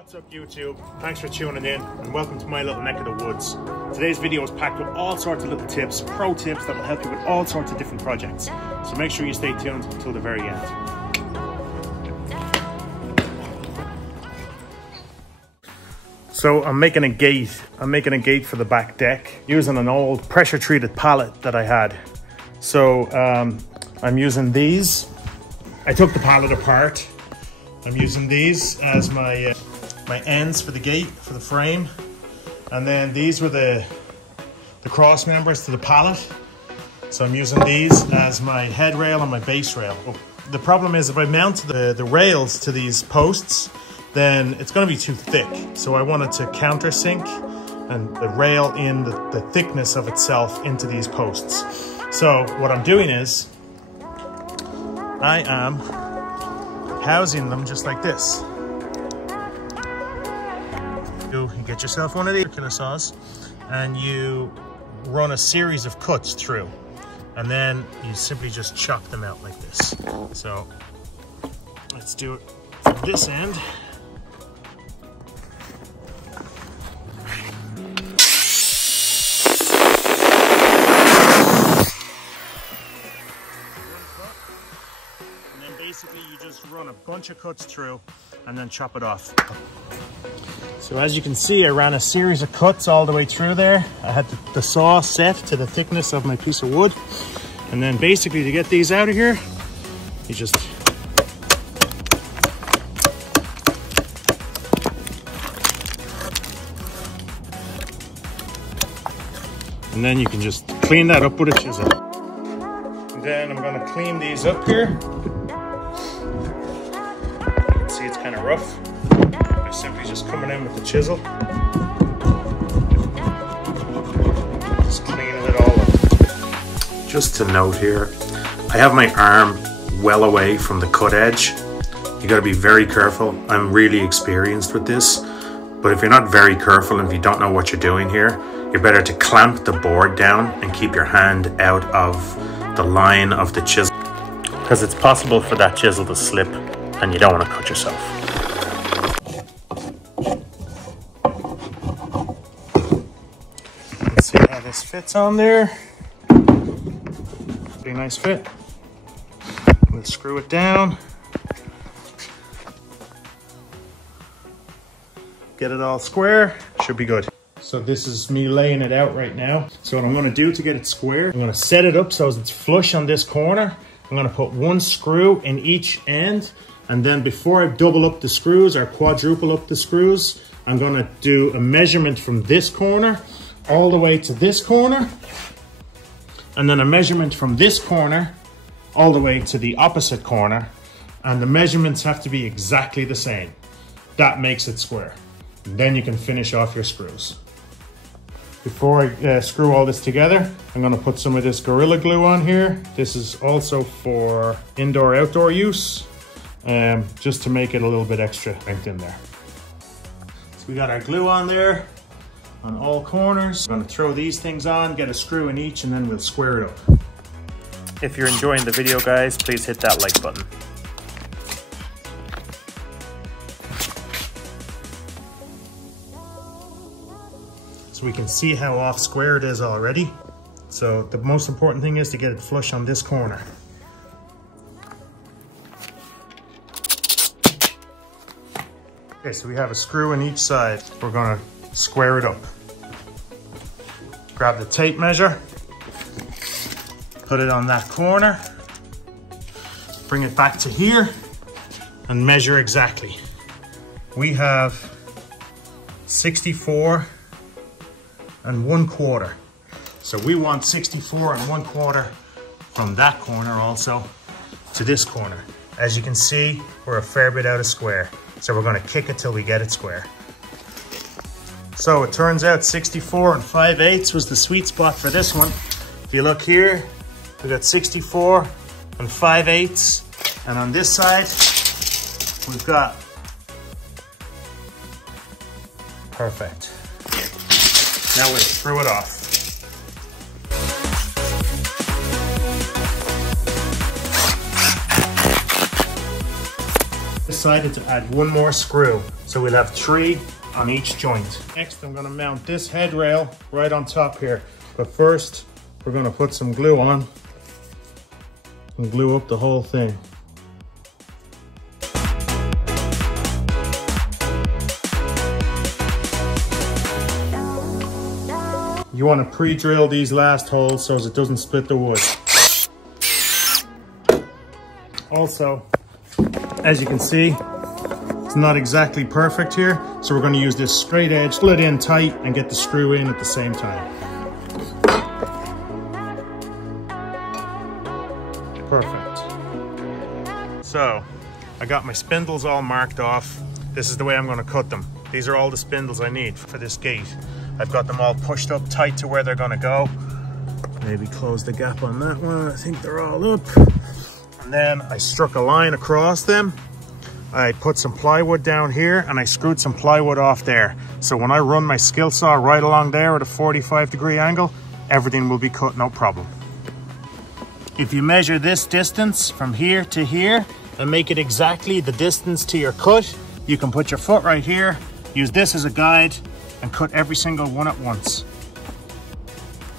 What's up YouTube? Thanks for tuning in and welcome to my little neck of the woods. Today's video is packed with all sorts of little tips, pro tips that will help you with all sorts of different projects. So make sure you stay tuned until the very end. So I'm making a gate. I'm making a gate for the back deck using an old pressure treated pallet that I had. So I'm using these. I took the pallet apart. I'm using these as my ends for the gate, for the frame. And then these were the cross members to the pallet. So I'm using these as my head rail and my base rail. The problem is if I mount the rails to these posts, then it's going to be too thick. So I wanted to countersink and the rail in the thickness of itself into these posts. So what I'm doing is I am housing them just like this. You get yourself one of these circular saws and you run a series of cuts through, and then you simply just chop them out like this. So let's do it from this end. And then basically you just run a bunch of cuts through and then chop it off. So as you can see, I ran a series of cuts all the way through there. I had the saw set to the thickness of my piece of wood. And then basically to get these out of here, you just and then you can just clean that up with a chisel. And then I'm gonna clean these up here. You can see it's kind of rough. I'm simply just coming in with the chisel. Just cleaning it all up. Just to note here, I have my arm well away from the cut edge. You gotta be very careful. I'm really experienced with this, but if you're not very careful and if you don't know what you're doing here, you're better to clamp the board down and keep your hand out of the line of the chisel, because it's possible for that chisel to slip and you don't want to cut yourself. Let's see how this fits on there. Pretty nice fit. We'll screw it down. Get it all square. Should be good. So this is me laying it out right now. So what I'm going to do to get it square, I'm going to set it up so it's flush on this corner. I'm going to put one screw in each end. And then before I double up the screws or quadruple up the screws, I'm going to do a measurement from this corner all the way to this corner. And then a measurement from this corner all the way to the opposite corner. And the measurements have to be exactly the same. That makes it square. And then you can finish off your screws. Before I screw all this together, I'm going to put some of this Gorilla Glue on here. This is also for indoor-outdoor use, just to make it a little bit extra strength in there. So we got our glue on there on all corners. I'm going to throw these things on, get a screw in each, and then we'll square it up. If you're enjoying the video, guys, please hit that like button. So we can see how off square it is already. So the most important thing is to get it flush on this corner. Okay, so we have a screw in each side. We're gonna square it up. Grab the tape measure, put it on that corner, bring it back to here, and measure exactly. We have 64 1/4. So we want 64 1/4 from that corner also to this corner. As you can see, we're a fair bit out of square. So we're going to kick it till we get it square. So it turns out 64 5/8 was the sweet spot for this one. If you look here, we got 64 5/8, and on this side we've got perfect. Now we'll screw it off. decided to add one more screw. So we'll have 3 on each joint. Next, I'm gonna mount this head rail right on top here. But first, we're gonna put some glue on and glue up the whole thing. You want to pre-drill these last holes so as it doesn't split the wood. Also, as you can see, it's not exactly perfect here, so we're going to use this straight edge, pull it in tight, and get the screw in at the same time. Perfect. So, I got my spindles all marked off. This is the way I'm going to cut them. These are all the spindles I need for this gate. I've got them all pushed up tight to where they're gonna go. Maybe close the gap on that one. I think they're all up. And then I struck a line across them. I put some plywood down here and I screwed some plywood off there. So when I run my skill saw right along there at a 45-degree angle, everything will be cut, no problem. If you measure this distance from here to here and make it exactly the distance to your cut, you can put your foot right here, use this as a guide, and cut every single one at once.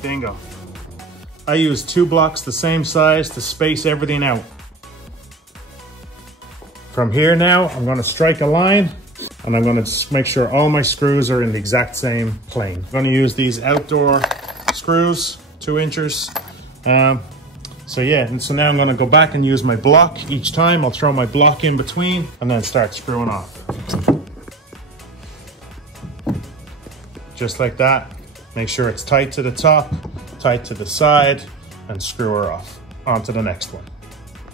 Bingo. I use 2 blocks the same size to space everything out. From here now, I'm going to strike a line and I'm going to make sure all my screws are in the exact same plane. I'm going to use these outdoor screws, 2 inches. So yeah, and so now I'm going to go back and use my block each time. I'll throw my block in between and then start screwing off. Just like that. Make sure it's tight to the top, tight to the side, and screw her off. On to the next one.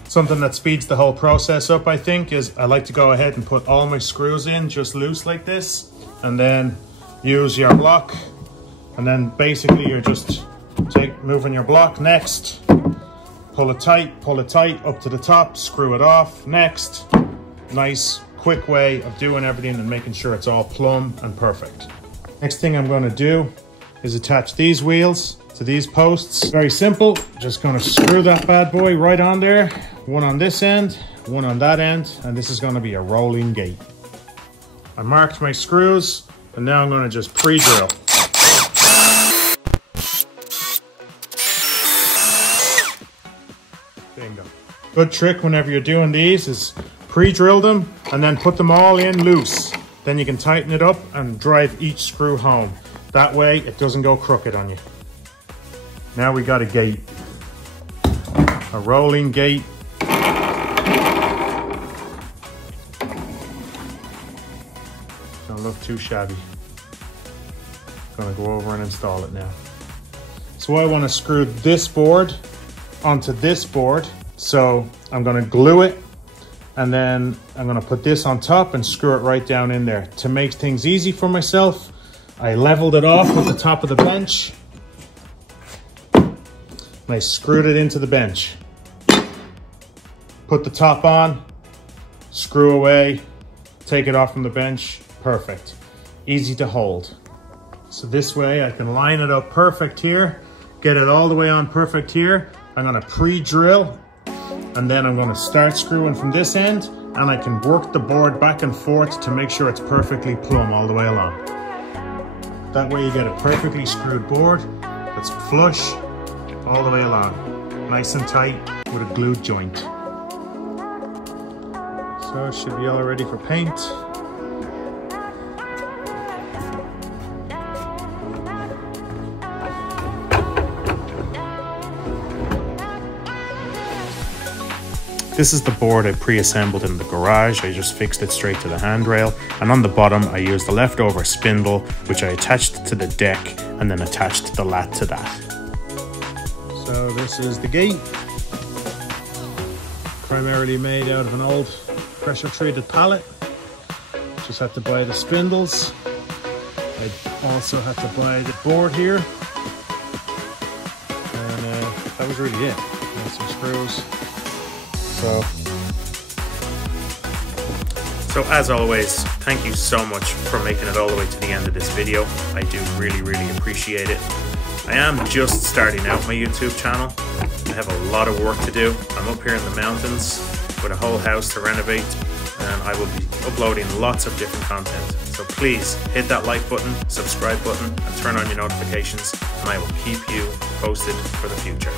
Something that speeds the whole process up, I think, is I like to go ahead and put all my screws in just loose like this, and then use your block, and then basically you're just moving your block. Next, pull it tight up to the top, screw it off. Next, nice quick way of doing everything and making sure it's all plumb and perfect. Next thing I'm going to do is attach these wheels to these posts. Very simple. Just going to screw that bad boy right on there. One on this end, one on that end, and this is going to be a rolling gate. I marked my screws, and now I'm going to just pre-drill. Bingo. Good trick whenever you're doing these is pre-drill them and then put them all in loose. Then you can tighten it up and drive each screw home. That way it doesn't go crooked on you. Now we got a gate. A rolling gate. Don't look too shabby. Gonna go over and install it now. So I want to screw this board onto this board. So I'm gonna glue it, and then I'm gonna put this on top and screw it right down in there. To make things easy for myself, I leveled it off with the top of the bench. And I screwed it into the bench. Put the top on, screw away, take it off from the bench. Perfect. Easy to hold. So this way I can line it up perfect here, get it all the way on perfect here. I'm gonna pre-drill, and then I'm gonna start screwing from this end, and I can work the board back and forth to make sure it's perfectly plumb all the way along. That way you get a perfectly screwed board that's flush all the way along, nice and tight with a glued joint. So it should be all ready for paint. This is the board I pre-assembled in the garage. I just fixed it straight to the handrail, and on the bottom I used the leftover spindle which I attached to the deck and then attached the lat to that. So this is the gate, primarily made out of an old pressure treated pallet. Just had to buy the spindles. I also had to buy the board here, and that was really it. And some screws. So as always, thank you so much for making it all the way to the end of this video. I do really appreciate it. I am just starting out my YouTube channel. I have a lot of work to do. I'm up here in the mountains with a whole house to renovate, and I will be uploading lots of different content. So please hit that like button, subscribe button, and turn on your notifications, and I will keep you posted for the future.